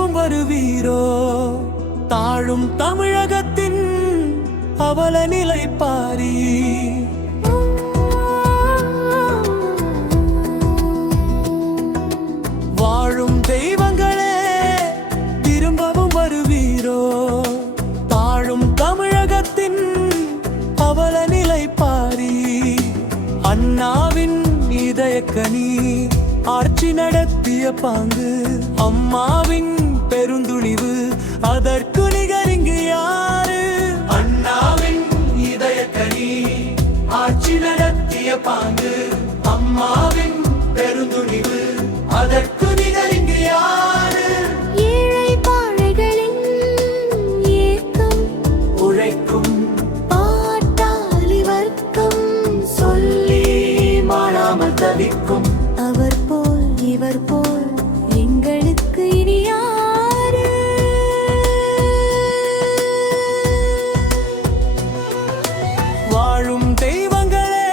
திரும்பவும் வருவீரோ? தாழும் தமிழகத்தின் அவல நிலை பாரி. வாழும் தெய்வங்களே திரும்பவும் வருவீரோ? தாழும் தமிழகத்தின் அவல நிலை பாரி. அண்ணாவின் இதயக்கனி ஆட்சி நடத்திய பாங்கு, அம்மாவின் பெருந்துணிவு, அதற்கு நிகரிங்கு யாரு? அண்ணாவின் இதயக்கனி ஆட்சி நடத்திய பாங்கு, அம்மாவின் பெருந்துணிவு, அதற்கு நிகரிங்கு யாரு? ஏழை பாழைகளின் ஏக்கம், உழைக்கும் பாட்டாளி வர்க்கம் சொல்லி மாறாமல் தவிக்கும். அவர் போல் இவர் போல் எங்களுக்கு இனி யாரு? வாழும் தெய்வங்களே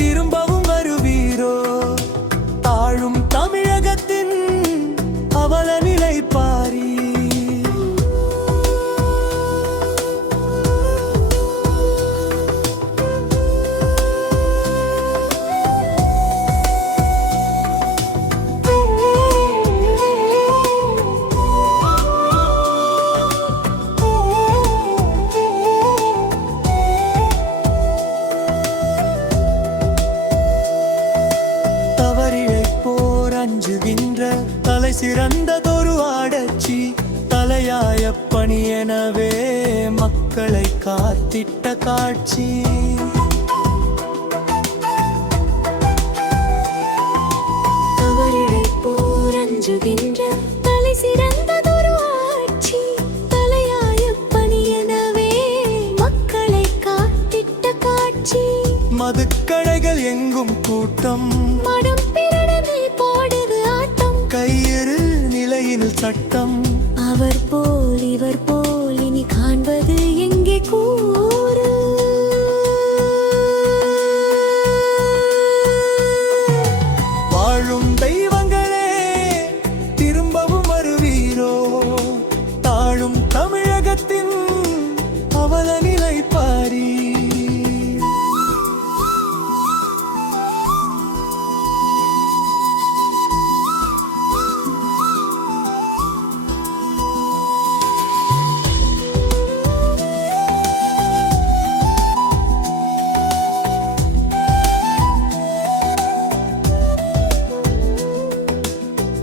திரும்பவும் வருவீரோ? தாழும் தமிழகத்தின் அவல நிலை பாரி. தவறிழைப்போர் அஞ்சுகின்ற தலை சிறந்ததொரு ஆடச்சி, தலையாய பணி எனவே மக்களை காத்திட்ட காட்சி. தவறிழைப்போர் அஞ்சுகின்ற தலை சிறந்ததொரு ஆட்சி, தலையாய பணி எனவே மக்களை காத்திட்ட காட்சி. மதுக்கடைகள் எங்கும் கூட்டம், மடம் பிரடனை போடுது ஆட்டம், கையெறு நிலையில் சட்டம். அவர் போல் இவர் போல் இனி காண்பது எங்கே கூறு? வாழும் தெய்வங்களே திரும்பவும் வருவீரோ? தாழும் தமிழகத்தின் அவல நிலை பாரி.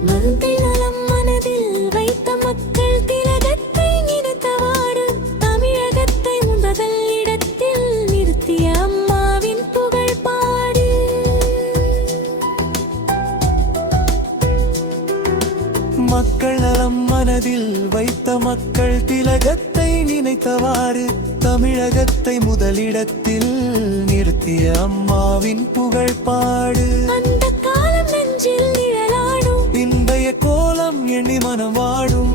மக்கள் நலம் மனதில் வைத்த மக்கள் திலகத்தை நினைத்தவாறு, தமிழகத்தை முதல் இடத்தில் நிறுத்திய அம்மாவின் புகழ் பாடு. மக்கள் நலம் மனதில் வைத்த மக்கள் திலகத்தை நினைத்தவாறு, தமிழகத்தை முதலிடத்தில் நிறுத்திய அம்மாவின் புகழ் பாடு. அந்த காலம் நெஞ்சில் நிழலாடும், இன்றைய கோலம் எண்ணி மனம் வாடும்.